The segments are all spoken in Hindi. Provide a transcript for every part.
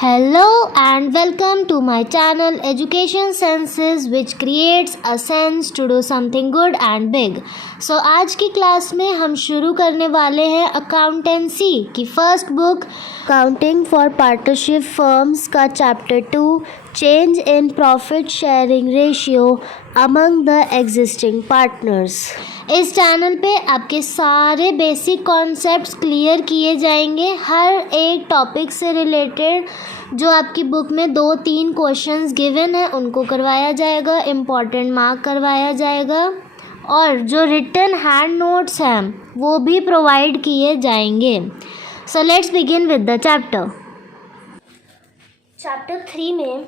Hello and welcome to my channel Education Senses which creates a sense to do something good and big. So आज की क्लास में हम शुरू करने वाले हैं अकाउंटेंसी की first book counting for partnership firms का chapter 2 change in profit sharing ratio among the existing partners. इस चैनल पे आपके सारे बेसिक कॉन्सेप्ट्स क्लियर किए जाएंगे। हर एक टॉपिक से रिलेटेड जो आपकी बुक में 2-3 क्वेश्चंस गिवन है उनको करवाया जाएगा, इम्पॉर्टेंट मार्क करवाया जाएगा और जो रिटन हैंड नोट्स हैं वो भी प्रोवाइड किए जाएंगे। So let's begin with the chapter 3 में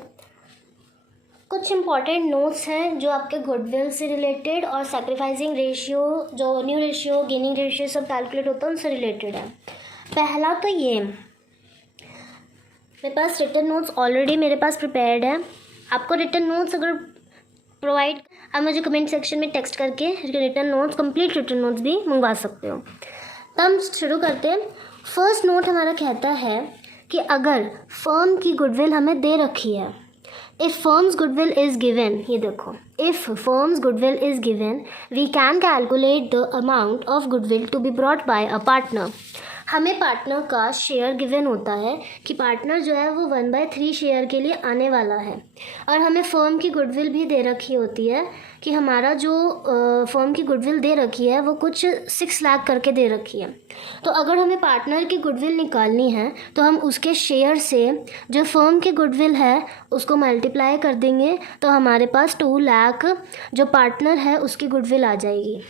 कुछ इम्पॉर्टेंट नोट्स हैं जो आपके गुडविल से रिलेटेड और सैक्रिफाइसिंग रेशियो, जो न्यू रेशियो, गेनिंग रेशियो सब कैलकुलेट होता है उनसे रिलेटेड है। पहला तो ये, मेरे पास रिटन नोट्स ऑलरेडी मेरे पास प्रिपेयर्ड है। आपको रिटन नोट्स अगर प्रोवाइड, आप मुझे कमेंट सेक्शन में टेक्स्ट करके written notes, complete written notes भी मंगवा सकते हो। तो हम शुरू करते हैं। फर्स्ट नोट हमारा कहता है कि अगर फर्म की गुडविल हमें दे रखी है, if firm's goodwill is given, ये देखो, if firm's goodwill is given we can calculate the amount of goodwill to be brought by a partner। हमें पार्टनर का शेयर गिवन होता है कि पार्टनर जो है वो 1/3 शेयर के लिए आने वाला है और हमें फर्म की गुडविल भी दे रखी होती है कि हमारा जो फर्म की गुडविल दे रखी है वो कुछ 6 लाख करके दे रखी है। तो अगर हमें पार्टनर की गुडविल निकालनी है तो हम उसके शेयर से जो फर्म की गुडविल है उसको मल्टीप्लाई कर देंगे तो हमारे पास 2 लाख जो पार्टनर है उसकी गुडविल आ जाएगी।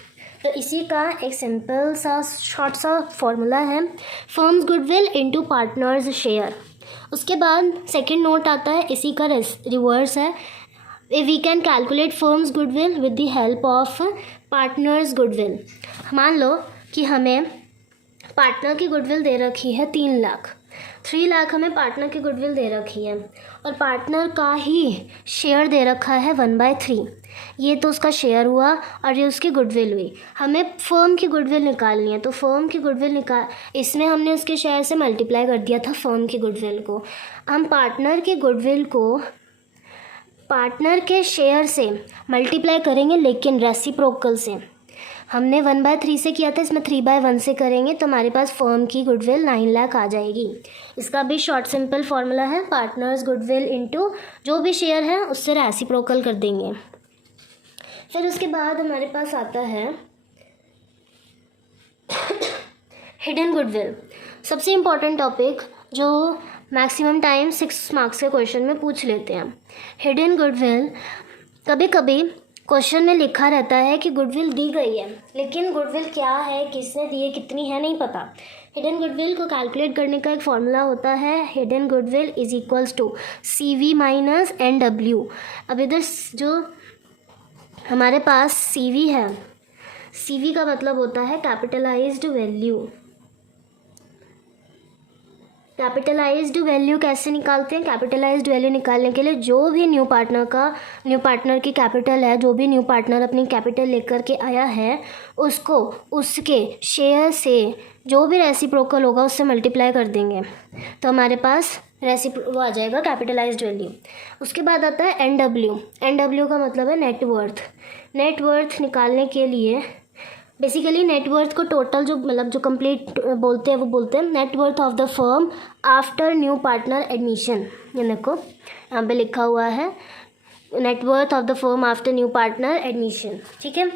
तो इसी का एक सिंपल सा शॉर्ट सा फॉर्मूला है, firms goodwill into partners share. उसके बाद सेकंड नोट आता है, इसी का रिवर्स है, we can calculate firm's goodwill with the help of partners' goodwill. मान लो कि हमें पार्टनर की गुडविल दे रखी है 3 लाख, 3 लाख हमें पार्टनर की गुडविल दे रखी है और पार्टनर का ही शेयर दे रखा है 1/3। ये तो उसका शेयर हुआ और ये उसकी गुडविल हुई। हमें फर्म की गुडविल निकालनी है तो फर्म की गुडविल इसमें हमने उसके शेयर से मल्टीप्लाई कर दिया था फर्म की गुडविल को। हम पार्टनर की गुडविल को पार्टनर के शेयर से मल्टीप्लाई करेंगे, लेकिन रेसिप्रोकल से। हमने 1/3 से किया था, इसमें 3/1 से करेंगे तो हमारे पास फर्म की गुडविल 9 लाख आ जाएगी। इसका भी शॉर्ट सिंपल फार्मूला है, पार्टनर्स गुडविल इनटू जो भी शेयर है उससे रेसिप्रोकल कर देंगे। फिर उसके बाद हमारे पास आता है हिडन गुडविल, सबसे इम्पॉर्टेंट टॉपिक जो मैक्सिमम टाइम 6 मार्क्स के क्वेश्चन में पूछ लेते हैं। हिडन गुडविल, कभी कभी क्वेश्चन में लिखा रहता है कि गुडविल दी गई है, लेकिन गुडविल क्या है, किसने दी है, कितनी है, नहीं पता। हिडन गुडविल को कैलकुलेट करने का एक फॉर्मूला होता है, hidden goodwill is equals to CV minus NW। अब इधर जो हमारे पास CV है, CV का मतलब होता है कैपिटलाइज्ड वैल्यू। कैपिटलाइज्ड वैल्यू कैसे निकालते हैं? कैपिटलाइज्ड वैल्यू निकालने के लिए जो भी न्यू पार्टनर की कैपिटल है, जो भी न्यू पार्टनर अपनी कैपिटल लेकर के आया है उसको उसके शेयर से जो भी रेसिप्रोकल होगा उससे मल्टीप्लाई कर देंगे तो हमारे पास वो आ जाएगा कैपिटलाइज्ड वैल्यू। उसके बाद आता है NW का मतलब है नेटवर्थ निकालने के लिए बेसिकली नेटवर्थ को टोटल जो कंप्लीट बोलते हैं वो बोलते हैं net worth of the firm after new partner admission. ये देखो यहाँ पे लिखा हुआ है net worth of the firm after new partner admission, ठीक है।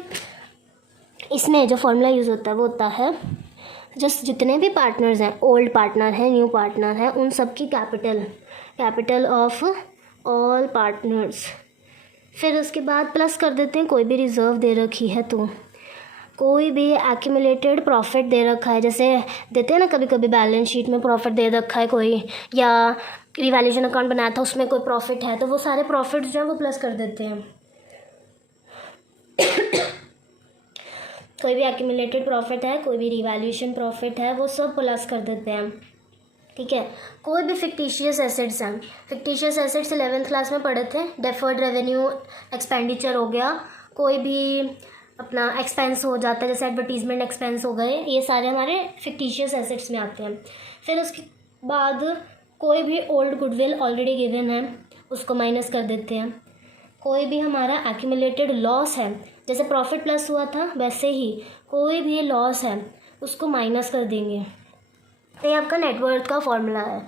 इसमें जो फॉर्मूला यूज़ होता है वो होता है जस्ट जितने भी पार्टनर्स हैं, ओल्ड पार्टनर है, न्यू पार्टनर है, उन सब की कैपिटल ऑफ ऑल पार्टनर्स। फिर उसके बाद प्लस कर देते हैं, कोई भी रिजर्व दे रखी है तो कोई भी एक्यूमुलेटेड प्रॉफिट दे रखा है, जैसे देते हैं ना कभी कभी बैलेंस शीट में प्रॉफिट दे रखा है कोई, या रिवैल्यूएशन अकाउंट बनाया था उसमें कोई प्रॉफिट है तो वो सारे प्रॉफिट्स जो हैं वो प्लस कर देते हैं। कोई भी एक्यूमुलेटेड प्रॉफिट है, कोई भी रिवैल्यूएशन प्रॉफिट है, वो सब प्लस कर देते हैं, ठीक है। कोई भी फिक्टिशियस एसेट्स हैं, फिक्टिशियस एसेट्स 11th क्लास में पढ़े थे, डेफर्ड रेवेन्यू एक्सपेंडिचर हो गया, कोई भी अपना एक्सपेंस हो जाता है जैसे एडवर्टीजमेंट एक्सपेंस हो गए, ये सारे हमारे फिक्टिशियस एसेट्स में आते हैं। फिर उसके बाद कोई भी ओल्ड गुडविल ऑलरेडी गिवन है उसको माइनस कर देते हैं। कोई भी हमारा एक्यूमुलेटेड लॉस है, जैसे प्रॉफिट प्लस हुआ था वैसे ही कोई भी लॉस है उसको माइनस कर देंगे। तो ये आपका नेटवर्थ का फॉर्मूला है।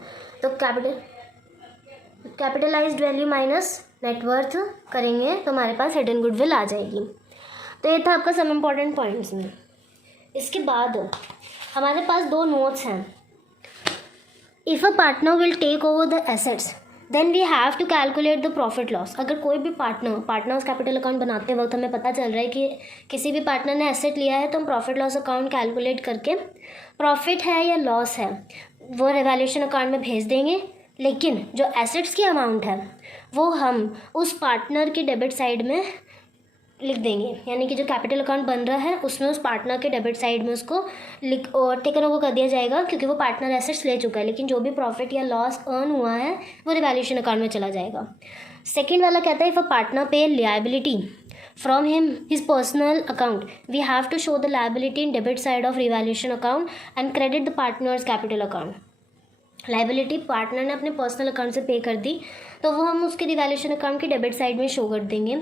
तो कैपिटलाइज्ड वैल्यू माइनस नेटवर्थ करेंगे तो हमारे पास हिडन गुडविल आ जाएगी। तो ये था आपका सम इम्पॉर्टेंट पॉइंट्स में। इसके बाद हमारे पास दो नोट्स हैं। If a partner will take over the assets then we have to calculate the profit loss. अगर कोई भी पार्टनर्स कैपिटल अकाउंट बनाते वक्त हमें पता चल रहा है कि किसी भी पार्टनर ने एसेट लिया है, तो हम प्रॉफिट लॉस अकाउंट कैलकुलेट करके प्रॉफिट है या लॉस है वो रिवैल्यूएशन अकाउंट में भेज देंगे। लेकिन जो एसेट्स की अमाउंट है वो हम उस पार्टनर के डेबिट साइड में लिख देंगे, यानी कि जो कैपिटल अकाउंट बन रहा है उसमें उस पार्टनर के डेबिट साइड में उसको टेकन ओवर कर दिया जाएगा, क्योंकि वो पार्टनर एसेट्स ले चुका है। लेकिन जो भी प्रॉफिट या लॉस अर्न हुआ है वो रिवैल्यूएशन अकाउंट में चला जाएगा। सेकेंड वाला कहता है if a partner pay liability from his personal account we have to show the liability in debit side of revaluation account and credit the partner's capital account. Liability partner ने अपने पर्सनल अकाउंट से पे कर दी तो वो हम उसके रिवैल्यूएशन अकाउंट के डेबिट साइड में शो कर देंगे,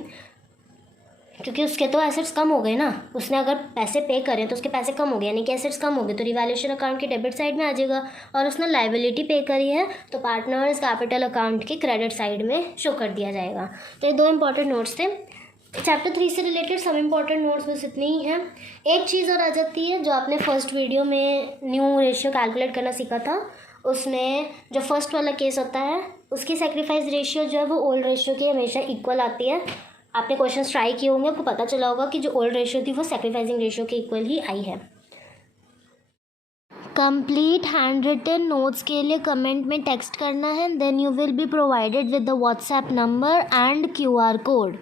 क्योंकि उसके तो एसेट्स कम हो गए ना। उसने अगर पैसे पे करें तो उसके पैसे कम हो गए, यानी कि एसेट्स कम हो गए, तो रिवैल्यूएशन अकाउंट के डेबिट साइड में आ जाएगा। और उसने लायबिलिटी पे करी है तो पार्टनर्स कैपिटल अकाउंट के क्रेडिट साइड में शो कर दिया जाएगा। तो ये दो इंपॉर्टेंट नोट्स थे। चैप्टर 3 से रिलेटेड सब इंपॉर्टेंट नोट्स बस इतनी ही है। एक चीज़ और आ जाती है जो आपने फर्स्ट वीडियो में न्यू रेशियो कैलकुलेट करना सीखा था, उसमें जो फर्स्ट वाला केस होता है उसकी सेक्रीफाइस रेशियो जो है वो ओल्ड रेशियो की हमेशा इक्वल आती है। आपने क्वेश्चन ट्राई किए होंगे, आपको पता चला होगा कि जो ओल्ड रेशियो थी वो सेक्रीफाइसिंग रेशियो के इक्वल ही आई है। कंप्लीट हैंड रिटन नोट्स के लिए कमेंट में टेक्स्ट करना है, then you will be provided with the WhatsApp number and QR code.